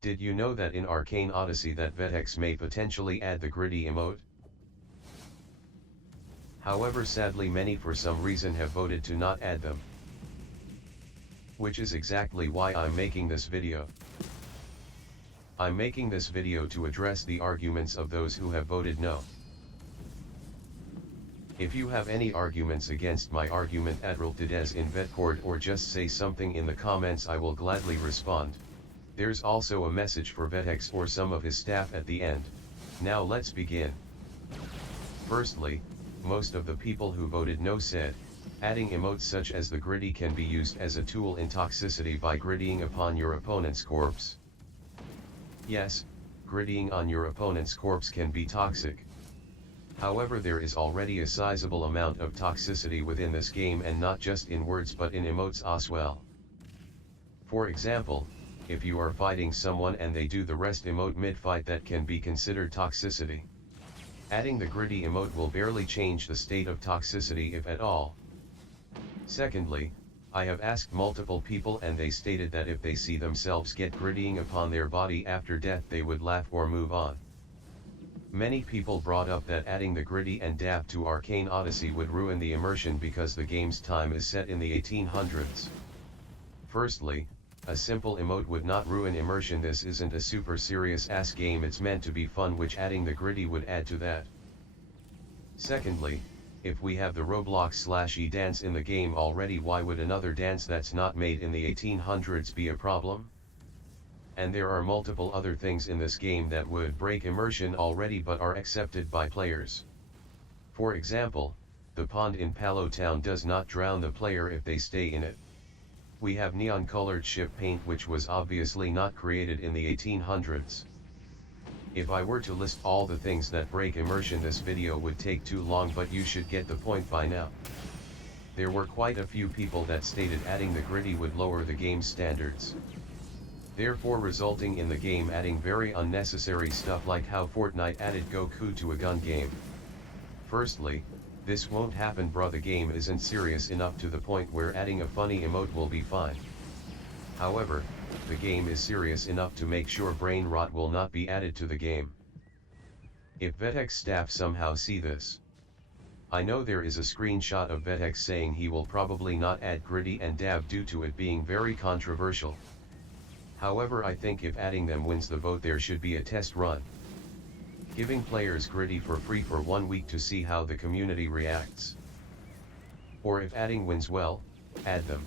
Did you know that in Arcane Odyssey that Vetex may potentially add the griddy emote? However, sadly many for some reason have voted to not add them. Which is exactly why I'm making this video. I'm making this video to address the arguments of those who have voted no. If you have any arguments against my argument Spiraltidewave in Vetcord, or just say something in the comments, I will gladly respond. There's also a message for Vetex or some of his staff at the end. Now let's begin. Firstly, most of the people who voted no said, adding emotes such as the griddy can be used as a tool in toxicity by griddying upon your opponent's corpse. Yes, griddying on your opponent's corpse can be toxic. However, there is already a sizable amount of toxicity within this game, and not just in words but in emotes as well. For example, if you are fighting someone and they do the rest emote mid-fight, that can be considered toxicity. Adding the griddy emote will barely change the state of toxicity, if at all. Secondly, I have asked multiple people and they stated that if they see themselves get griddying upon their body after death, they would laugh or move on. Many people brought up that adding the griddy and dab to Arcane Odyssey would ruin the immersion because the game's time is set in the 1800s. Firstly, a simple emote would not ruin immersion. This isn't a super serious ass game, it's meant to be fun, which adding the griddy would add to that. Secondly, if we have the Roblox/E dance in the game already, why would another dance that's not made in the 1800s be a problem? And there are multiple other things in this game that would break immersion already but are accepted by players. For example, the pond in Palo Town does not drown the player if they stay in it. We have neon-colored ship paint, which was obviously not created in the 1800s. If I were to list all the things that break immersion, this video would take too long, but you should get the point by now. There were quite a few people that stated adding the griddy would lower the game's standards, therefore resulting in the game adding very unnecessary stuff like how Fortnite added Goku to a gun game. Firstly, this won't happen, bruh. The game isn't serious enough to the point where adding a funny emote will be fine. However, the game is serious enough to make sure brain rot will not be added to the game. If Vetex staff somehow see this, I know there is a screenshot of Vetex saying he will probably not add griddy and dab due to it being very controversial. However, I think if adding them wins the vote, there should be a test run, giving players griddy for free for 1 week to see how the community reacts. Or if adding wins, well, add them.